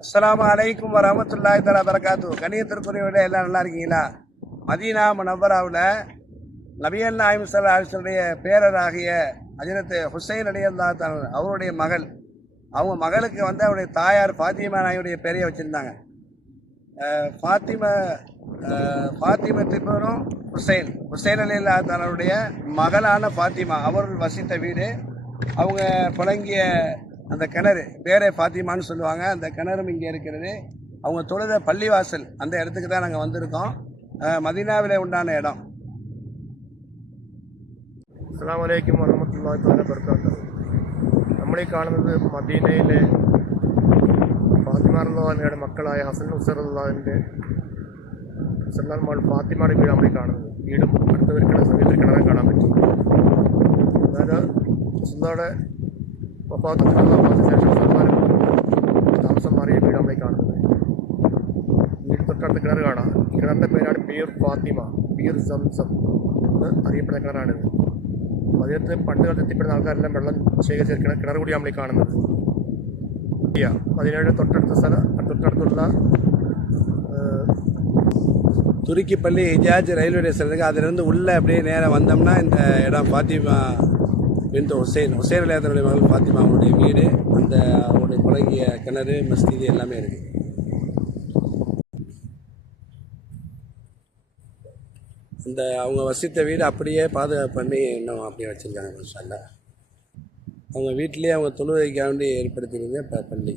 அஸ்லாம் அலைக்கும் வரமத்துல்லாஹி தலா பரகாத்து கணியத்திற்குரியவிட எல்லாம் நல்லா இருக்கீங்களா? மதீனா முனவராவில் நபியல் நாயம் சல்லா அலிஸ்வருடைய பேரராகிய அஜரத் ஹுசைன் அலி அல்லா அவருடைய மகள். அவங்க மகளுக்கு வந்து அவருடைய தாயார் ஃபாத்திமா நாயுடைய பேரையை வச்சுருந்தாங்க. ஃபாத்திமா அஹ், ஃபாத்திமா திபரும் ஹுசைன். ஹுசைன் அலி அல்லா தன்னுடைய மகளான ஃபாத்திமா அவர்கள் வசித்த வீடு. அவங்க புழங்கிய அந்த கிணறு பேரே ஃபாத்திமான்னு சொல்லுவாங்க அந்த கிணறும் இங்கே இருக்கிறது அவங்க தொழுத பள்ளிவாசல் அந்த இடத்துக்கு தான் நாங்கள் வந்திருக்கோம் அஹ், மதீனாவிலே உண்டான இடம் അസ്സാം വലൈക്കും വറഹമത്തല്ലാഹി താല വർക്കാത്തു നമ്മളീ കാണുന്നത് മദീനയിലെ ഫാത്തിമാറുള്ളാഹിയുടെ മക്കളായ ഹസൻ ഉസറുള്ളാഹിൻ്റെ സല്ലാൻ മോൾ ഫാത്തിമാരുടെ വീട് നമ്മളീ കാണുന്നത് വീടും അടുത്ത ഒരു കിണർ സമയത്ത് കിണറെ കാണാൻ പറ്റും അതായത് സുന്ദയുടെ വഫാത്തിന് ശേഷം സൽമാൻ താമസം മാറിയ വീട് നമ്മളീ കാണുന്നത് വീട് തൊട്ടടുത്ത് കിണർ കാണാം ഈ കിണറിൻ്റെ പേരാണ് പീർ ഫാത്തിമ പീർ സംസം എന്ന് അറിയപ്പെടുന്ന കിണറാണിത് അതിനകത്ത് പണ്ട് കാലത്ത് എത്തിപ്പെടുന്ന ആൾക്കാരെല്ലാം വെള്ളം ശേഖരിച്ചിരിക്കുന്ന കിണർ കൂടി നമ്മൾ ഈ കാണുന്നത് അതിനോട് തൊട്ടടുത്ത സ്ഥലം തൊട്ടടുത്തുള്ള ഏഹ്, துருக்கிப்பள்ளி ஹிஜாஜ் ரயில்வே ஸ்டேஷன் இருக்குது அதுலேருந்து உள்ளே அப்படியே நேராக வந்தோம்னா இந்த இடம் ஃபாத்திமா பின் ஹுசைன் ஹுசைன் அலியாத்தனுடைய மகள் ஃபாத்திமா அவருடைய வீடு அந்த அவருடைய பழகிய கிணறு மஸ்திதி எல்லாமே இருக்குது இந்த அவங்க வசித்த வீடு அப்படியே பாதுகாப்பு பண்ணி இன்னும் அப்படியே வச்சுருக்காங்க மசாலா அவங்க வீட்டிலேயே அவங்க தொழுவைக்காண்டி ஏற்படுத்தினது இப்போ பள்ளி.